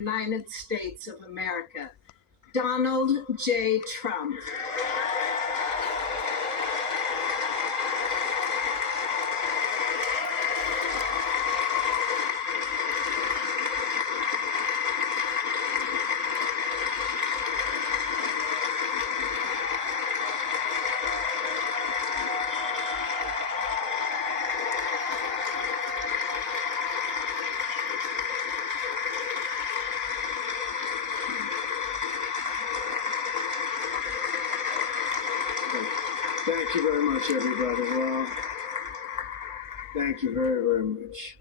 United States of America, Donald J. Trump. Thank you very much, everybody. Well, thank you very, very much.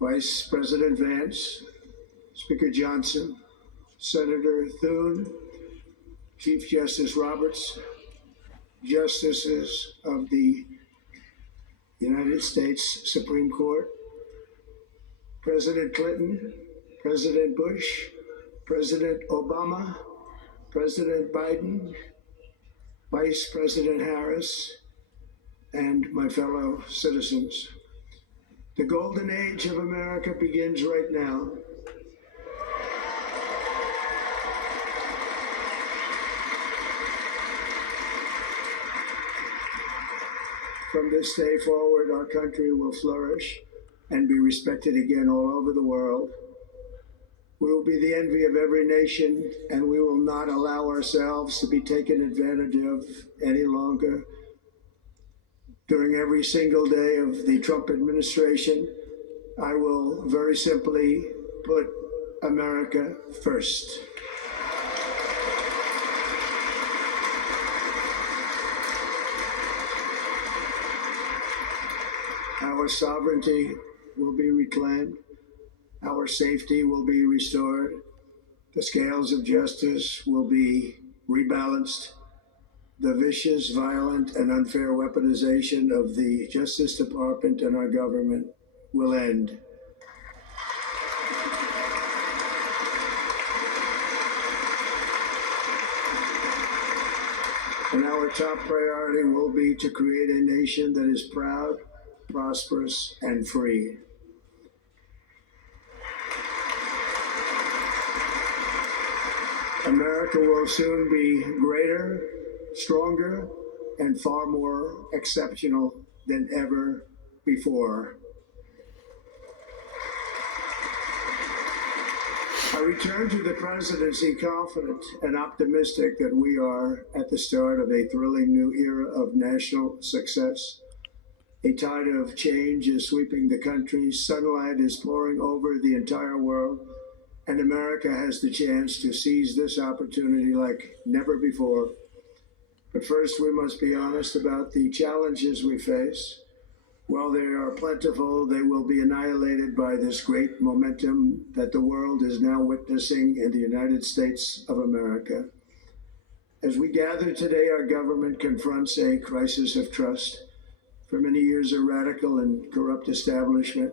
Vice President Vance, Speaker Johnson, Senator Thune, Chief Justice Roberts, Justices of the United States Supreme Court, President Clinton, President Bush, President Obama, President Biden, Vice President Harris, and my fellow citizens. The golden age of America begins right now. From this day forward, our country will flourish and be respected again all over the world. We will be the envy of every nation, and we will not allow ourselves to be taken advantage of any longer. During every single day of the Trump administration, I will very simply put America first. Our sovereignty will be reclaimed. Our safety will be restored. The scales of justice will be rebalanced. The vicious, violent, and unfair weaponization of the Justice Department and our government will end. And our top priority will be to create a nation that is proud, prosperous, and free. America will soon be greater, stronger, and far more exceptional than ever before. I return to the presidency confident and optimistic that we are at the start of a thrilling new era of national success. A tide of change is sweeping the country, sunlight is pouring over the entire world, and America has the chance to seize this opportunity like never before. But first, we must be honest about the challenges we face. While they are plentiful, they will be annihilated by this great momentum that the world is now witnessing in the United States of America. As we gather today, our government confronts a crisis of trust. For many years, a radical and corrupt establishment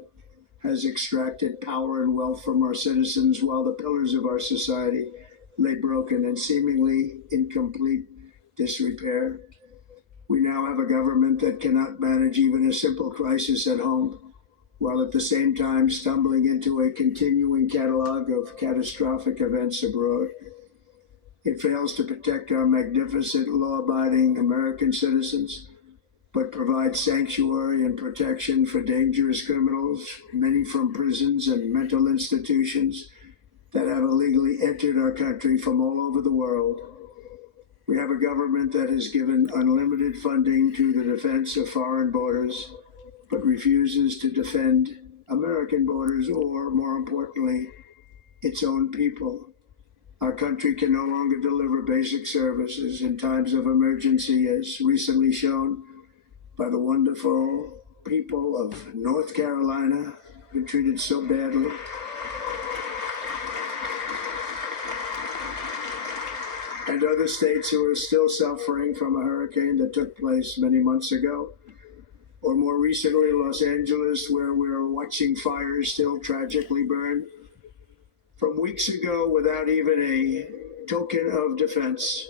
has extracted power and wealth from our citizens while the pillars of our society lay broken and seemingly in complete disrepair. We now have a government that cannot manage even a simple crisis at home, while at the same time stumbling into a continuing catalog of catastrophic events abroad. It fails to protect our magnificent, law-abiding American citizens, but provides sanctuary and protection for dangerous criminals, many from prisons and mental institutions that have illegally entered our country from all over the world. We have a government that has given unlimited funding to the defense of foreign borders, but refuses to defend American borders or, more importantly, its own people. Our country can no longer deliver basic services in times of emergency, as recently shown by the wonderful people of North Carolina, been treated so badly. And other states who are still suffering from a hurricane that took place many months ago. Or more recently, Los Angeles, where we're watching fires still tragically burn. From weeks ago, without even a token of defense,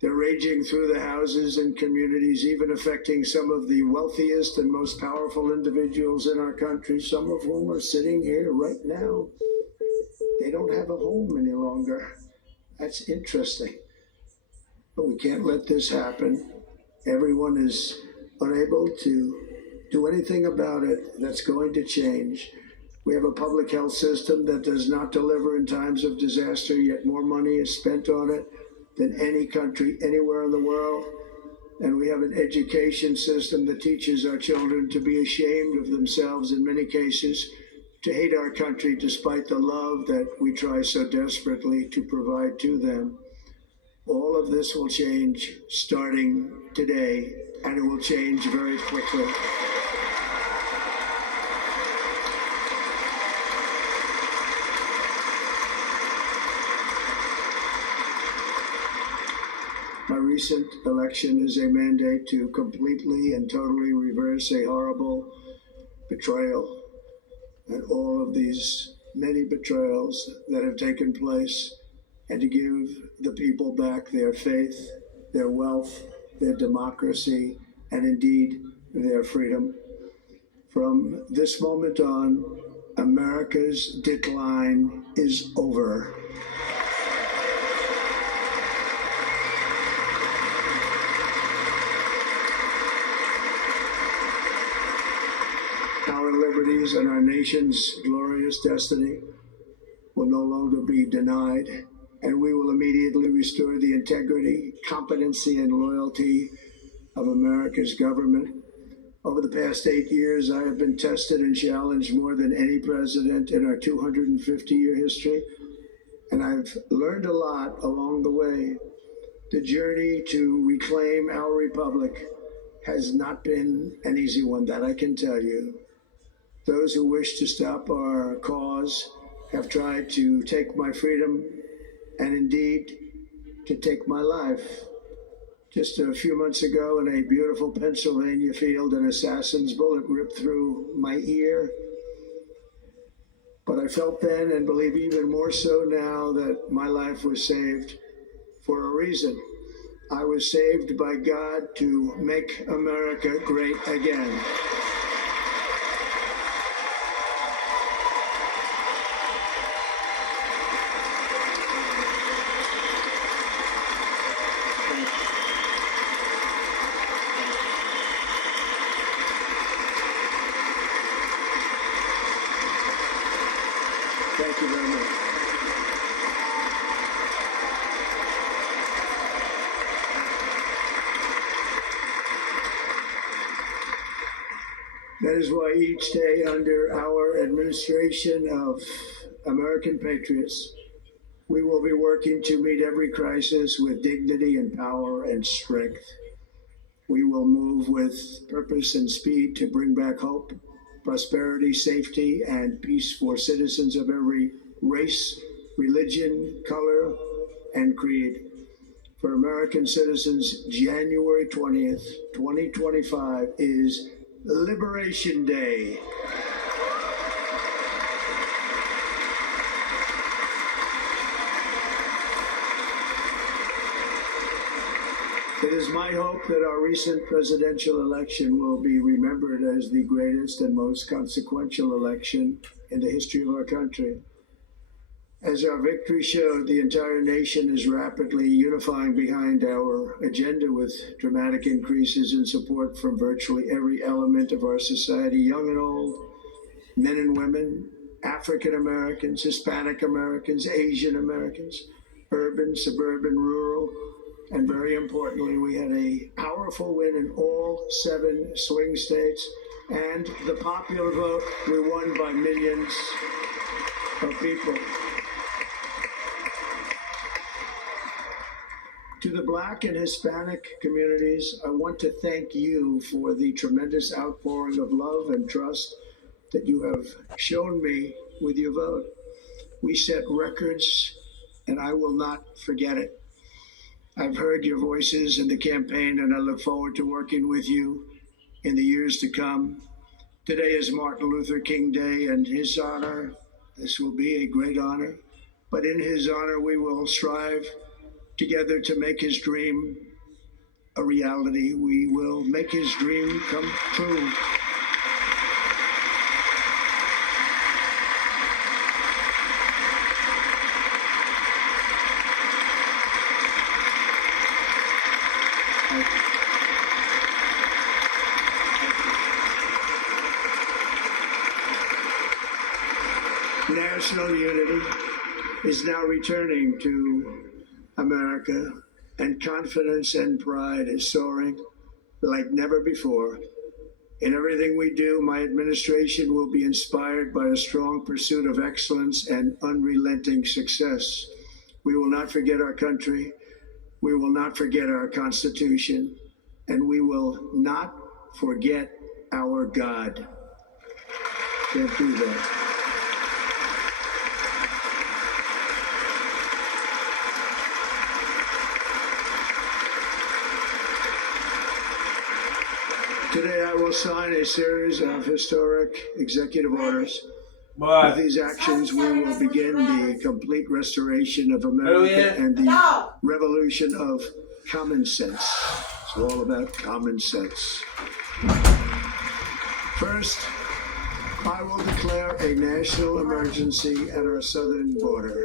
they're raging through the houses and communities, even affecting some of the wealthiest and most powerful individuals in our country, some of whom are sitting here right now. don't have a home any longer. That's interesting. But we can't let this happen. Everyone is unable to do anything about it that's going to change. We have a public health system that does not deliver in times of disaster, yet more money is spent on it than any country anywhere in the world. And we have an education system that teaches our children to be ashamed of themselves in many cases, to hate our country despite the love that we try so desperately to provide to them. All of this will change starting today, and it will change very quickly. My recent election is a mandate to completely and totally reverse a horrible betrayal and all of these many betrayals that have taken place, and to give the people back their faith, their wealth, their democracy, and indeed their freedom. From this moment on, America's decline is over. Our liberties and our nation's glorious destiny will no longer be denied, and we will immediately restore the integrity, competency, and loyalty of America's government. Over the past 8 years, I have been tested and challenged more than any president in our 250-year history, and I've learned a lot along the way. The journey to reclaim our republic has not been an easy one, that I can tell you. Those who wish to stop our cause have tried to take my freedom and indeed to take my life. Just a few months ago in a beautiful Pennsylvania field, an assassin's bullet ripped through my ear. But I felt then, and believe even more so now, that my life was saved for a reason. I was saved by God to make America great again. Thank you very much. That is why each day under our administration of American patriots, we will be working to meet every crisis with dignity and power and strength. We will move with purpose and speed to bring back hope, prosperity, safety, and peace for citizens of every race, religion, color, and creed. For American citizens, January 20th, 2025 is Liberation Day. It is my hope that our recent presidential election will be remembered as the greatest and most consequential election in the history of our country. As our victory showed, the entire nation is rapidly unifying behind our agenda with dramatic increases in support from virtually every element of our society, young and old, men and women, African Americans, Hispanic Americans, Asian Americans, urban, suburban, rural, and very importantly, we had a powerful win in all 7 swing states, and the popular vote, we won by millions of people. To the Black and Hispanic communities, I want to thank you for the tremendous outpouring of love and trust that you have shown me with your vote. We set records, and I will not forget it. I've heard your voices in the campaign, and I look forward to working with you in the years to come. Today is Martin Luther King Day, and his honor, this will be a great honor, but in his honor, we will strive together to make his dream a reality. We will make his dream come true. national unity is now returning to America, and confidence and pride is soaring like never before. In everything we do, my administration will be inspired by a strong pursuit of excellence and unrelenting success. We will not forget our country. We will not forget our Constitution. And we will not forget our God. Can't do that. Today, I will sign a series of historic executive orders. With these actions, we will begin the complete restoration of America and the revolution of common sense. It's all about common sense. First, I will declare a national emergency at our southern border.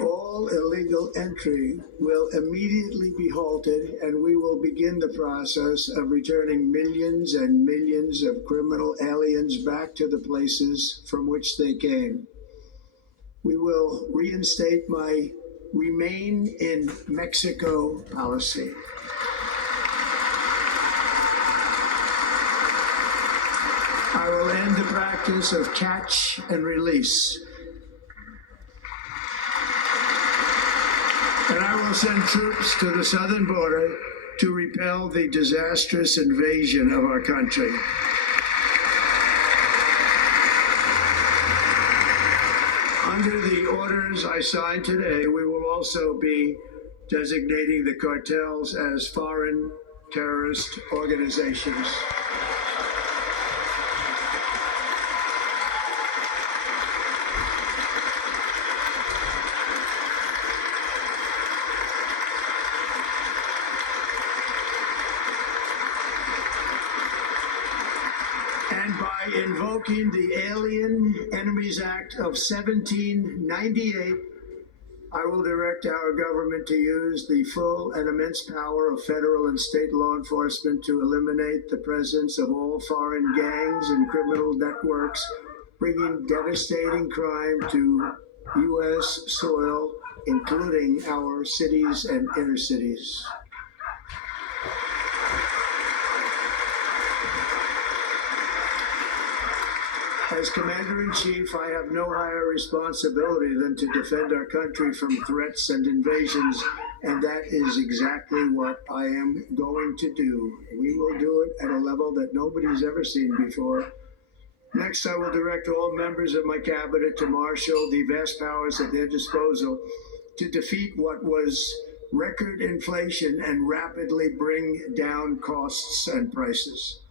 All illegal entry will immediately be halted, and we will begin the process of returning millions and millions of criminal aliens back to the places from which they came. We will reinstate my Remain in Mexico policy. I will end the practice of catch and release. And I will send troops to the southern border to repel the disastrous invasion of our country. Under the orders I signed today, we will also be designating the cartels as foreign terrorist organizations. And by invoking the Alien Enemies Act of 1798, I will direct our government to use the full and immense power of federal and state law enforcement to eliminate the presence of all foreign gangs and criminal networks, bringing devastating crime to U.S. soil, including our cities and inner cities. As Commander-in-Chief, I have no higher responsibility than to defend our country from threats and invasions, and that is exactly what I am going to do. We will do it at a level that nobody's ever seen before. Next, I will direct all members of my cabinet to marshal the vast powers at their disposal to defeat what was record inflation and rapidly bring down costs and prices.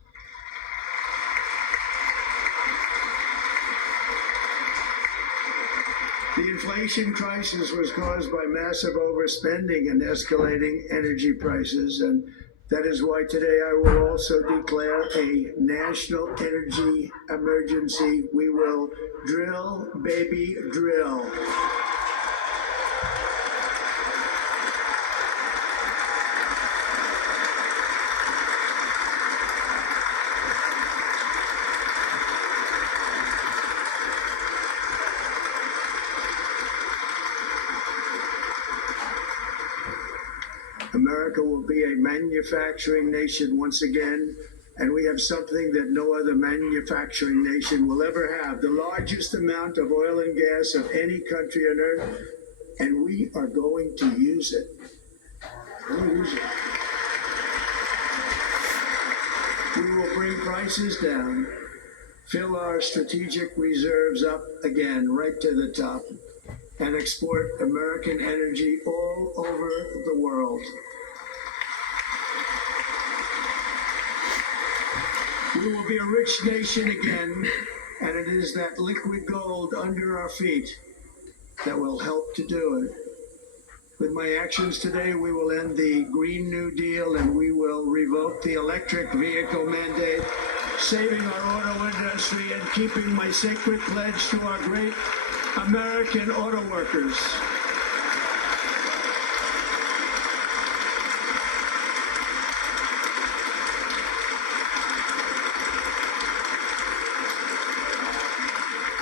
The inflation crisis was caused by massive overspending and escalating energy prices, and that is why today I will also declare a national energy emergency. We will drill, baby, drill. America will be a manufacturing nation once again, and we have something that no other manufacturing nation will ever have, the largest amount of oil and gas of any country on earth, and we are going to use it. We will bring prices down, fill our strategic reserves up again right to the top, and export American energy all over the world. We will be a rich nation again, and it is that liquid gold under our feet that will help to do it. With my actions today, we will end the Green New Deal and we will revoke the electric vehicle mandate, saving our auto industry and keeping my sacred pledge to our great American auto workers.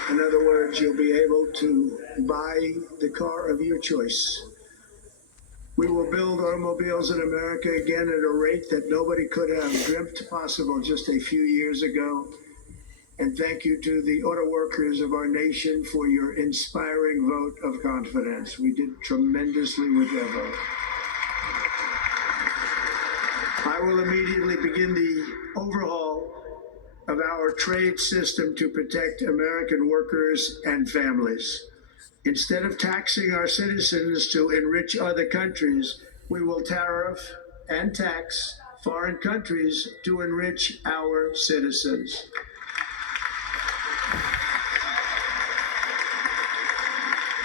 In other words, you'll be able to buy the car of your choice. We will build automobiles in America again at a rate that nobody could have dreamt possible just a few years ago. And thank you to the auto workers of our nation for your inspiring vote of confidence. We did tremendously with that vote. I will immediately begin the overhaul of our trade system to protect American workers and families. Instead of taxing our citizens to enrich other countries, we will tariff and tax foreign countries to enrich our citizens.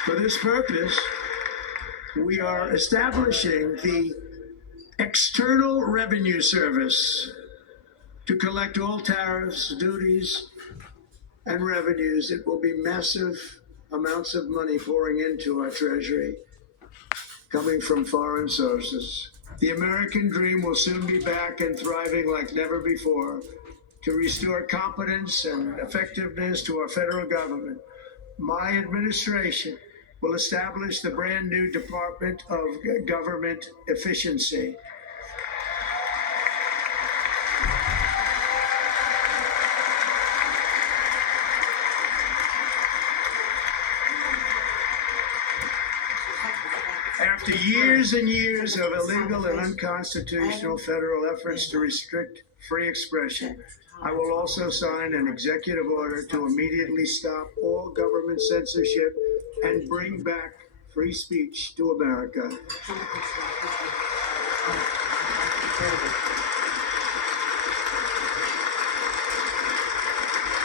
For this purpose, we are establishing the External Revenue Service to collect all tariffs, duties, and revenues. It will be massive amounts of money pouring into our treasury, coming from foreign sources. The American dream will soon be back and thriving like never before to restore competence and effectiveness to our federal government. My administration will establish the brand new Department of Government Efficiency. After years and years of illegal and unconstitutional federal efforts to restrict free expression, I will also sign an executive order to immediately stop all government censorship and bring back free speech to America.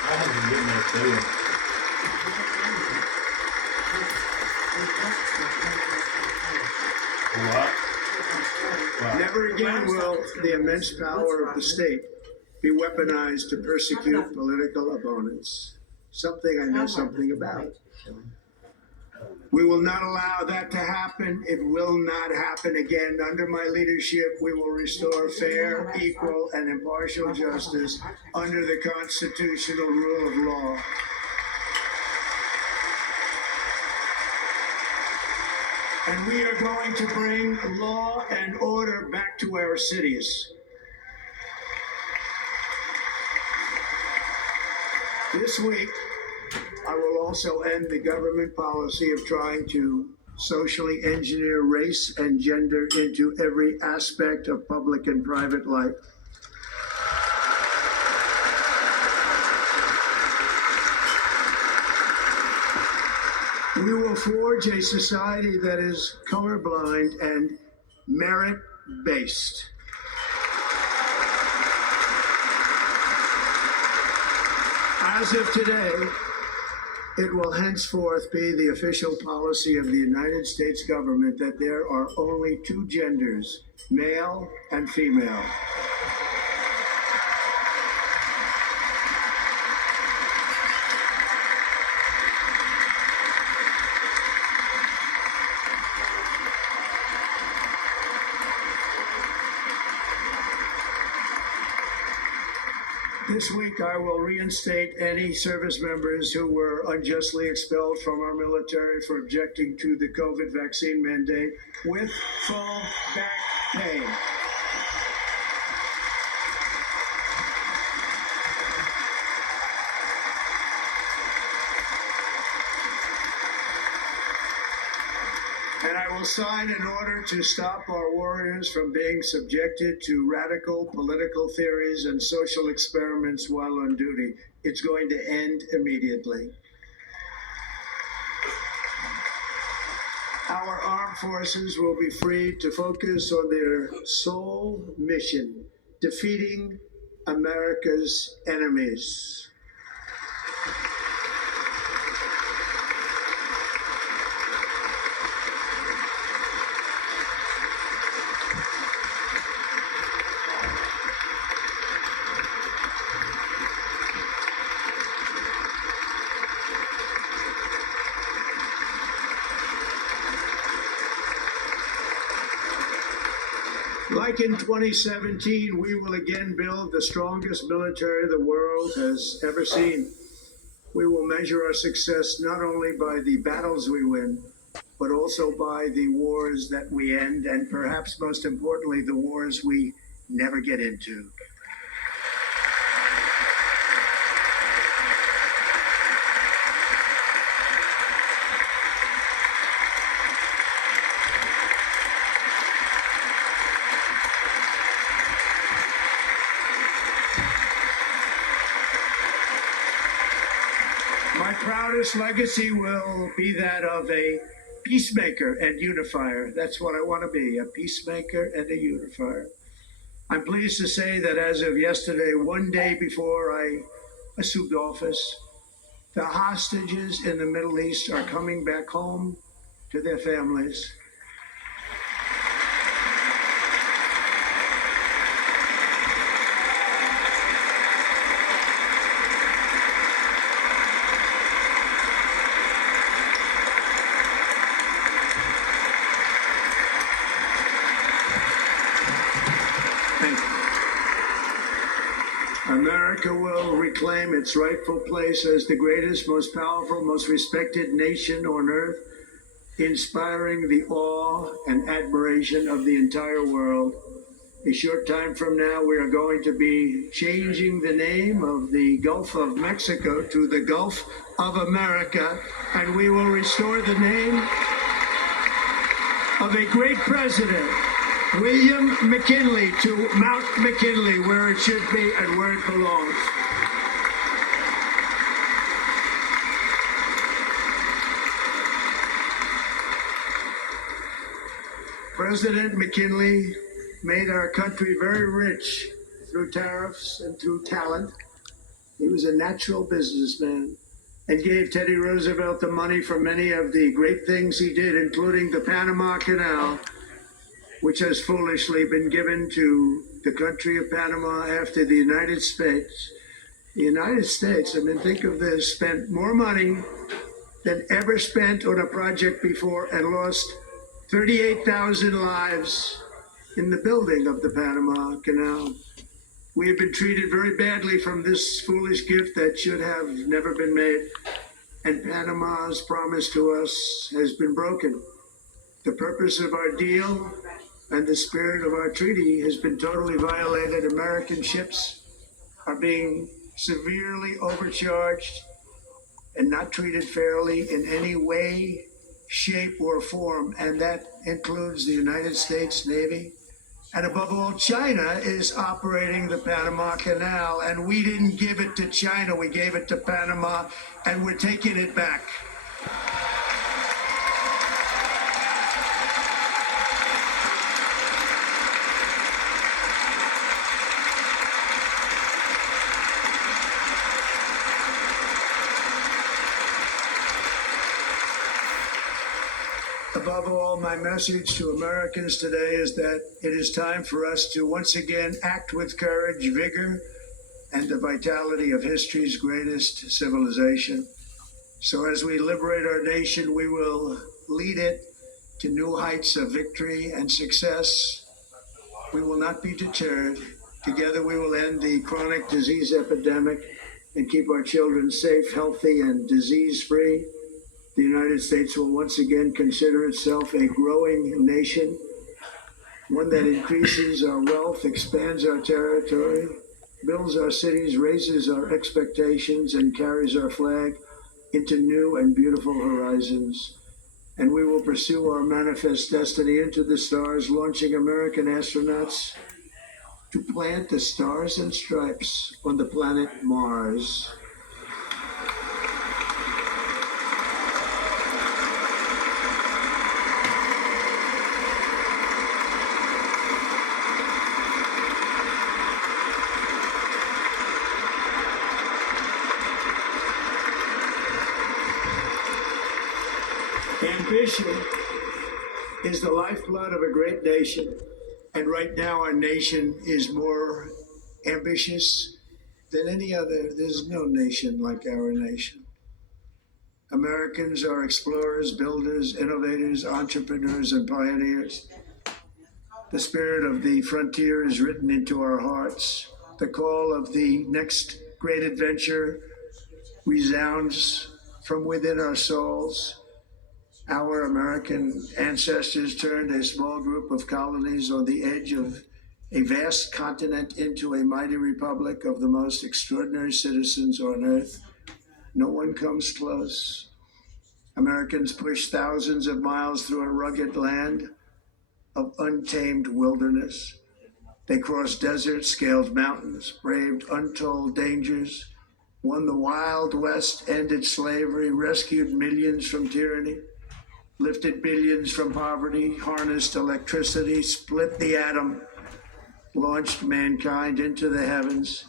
I haven't been there too. What? Never again will the immense power of the state be weaponized to persecute political opponents. Something I know something about. We will not allow that to happen. It will not happen again. Under my leadership, we will restore fair, equal, and impartial justice under the constitutional rule of law. And we are going to bring law and order back to our cities. This week, I will also end the government policy of trying to socially engineer race and gender into every aspect of public and private life. We will forge a society that is colorblind and merit-based. As of today, it will henceforth be the official policy of the United States government that there are only two genders, male and female. This week, I will reinstate any service members who were unjustly expelled from our military for objecting to the COVID vaccine mandate with full back pay. And I will sign an order to stop our warriors from being subjected to radical political theories and social experiments while on duty. It's going to end immediately. Our armed forces will be free to focus on their sole mission, defeating America's enemies. Like in 2017, we will again build the strongest military the world has ever seen. We will measure our success not only by the battles we win, but also by the wars that we end, and perhaps most importantly, the wars we never get into. My proudest legacy will be that of a peacemaker and unifier. That's what I want to be, a peacemaker and a unifier. I'm pleased to say that as of yesterday, one day before I assumed office, the hostages in the Middle East are coming back home to their families. America will reclaim its rightful place as the greatest, most powerful, most respected nation on earth, inspiring the awe and admiration of the entire world. A short time from now, we are going to be changing the name of the Gulf of Mexico to the Gulf of America, and we will restore the name of a great president, William McKinley, to Mount McKinley, where it should be and where it belongs. President McKinley made our country very rich through tariffs and through talent. He was a natural businessman and gave Teddy Roosevelt the money for many of the great things he did, including the Panama Canal, which has foolishly been given to the country of Panama after the United States. The United States, I mean, think of this, spent more money than ever spent on a project before and lost 38,000 lives in the building of the Panama Canal. We have been treated very badly from this foolish gift that should have never been made. And Panama's promise to us has been broken. The purpose of our deal and the spirit of our treaty has been totally violated. American ships are being severely overcharged and not treated fairly in any way, shape, or form. And that includes the United States Navy. And above all, China is operating the Panama Canal, and we didn't give it to China, we gave it to Panama, and we're taking it back. Above all, my message to Americans today is that it is time for us to once again act with courage, vigor, and the vitality of history's greatest civilization. So as we liberate our nation, we will lead it to new heights of victory and success. We will not be deterred. Together we will end the chronic disease epidemic and keep our children safe, healthy, and disease-free. The United States will once again consider itself a growing nation, one that increases our wealth, expands our territory, builds our cities, raises our expectations, and carries our flag into new and beautiful horizons. And we will pursue our manifest destiny into the stars, launching American astronauts to plant the stars and stripes on the planet Mars. Ambition is the lifeblood of a great nation, and right now our nation is more ambitious than any other. There's no nation like our nation. Americans are explorers, builders, innovators, entrepreneurs, and pioneers. The spirit of the frontier is written into our hearts. The call of the next great adventure resounds from within our souls. Our American ancestors turned a small group of colonies on the edge of a vast continent into a mighty republic of the most extraordinary citizens on earth. No one comes close. Americans pushed thousands of miles through a rugged land of untamed wilderness. They crossed deserts, scaled mountains, braved untold dangers, won the Wild West, ended slavery, rescued millions from tyranny, lifted billions from poverty, harnessed electricity, split the atom, launched mankind into the heavens,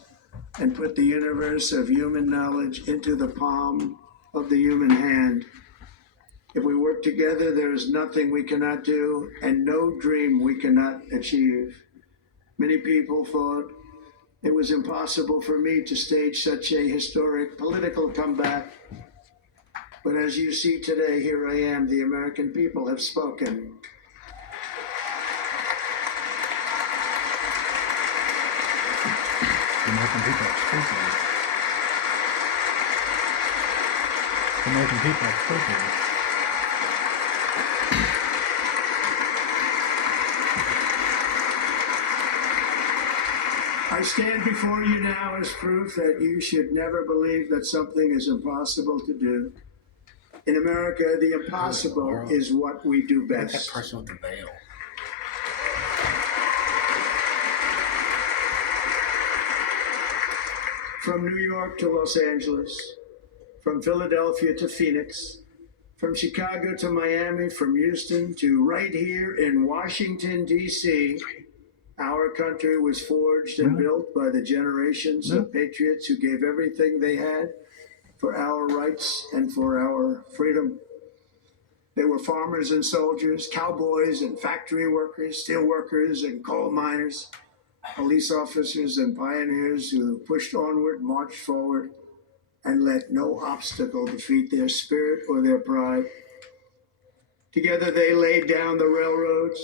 and put the universe of human knowledge into the palm of the human hand. If we work together, there is nothing we cannot do and no dream we cannot achieve. Many people thought it was impossible for me to stage such a historic political comeback. But as you see today, here I am. The American people have spoken. The American people have spoken. The American people have spoken. I stand before you now as proof that you should never believe that something is impossible to do. In America, the impossible is what we do That best. person with the veil. From New York to Los Angeles, from Philadelphia to Phoenix, from Chicago to Miami, from Houston to right here in Washington, D.C., our country was forged and built by the generations of patriots who gave everything they had for our rights and for our freedom. They were farmers and soldiers, cowboys and factory workers, steel workers and coal miners, police officers and pioneers who pushed onward, marched forward, and let no obstacle defeat their spirit or their pride. Together they laid down the railroads,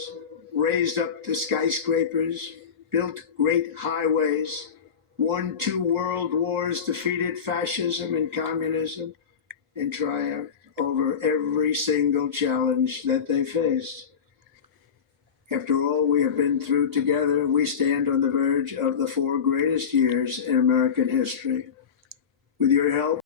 raised up the skyscrapers, built great highways, won 2 world wars, defeated fascism and communism, and triumphed over every single challenge that they faced. After all we have been through together, we stand on the verge of the 4 greatest years in American history. With your help,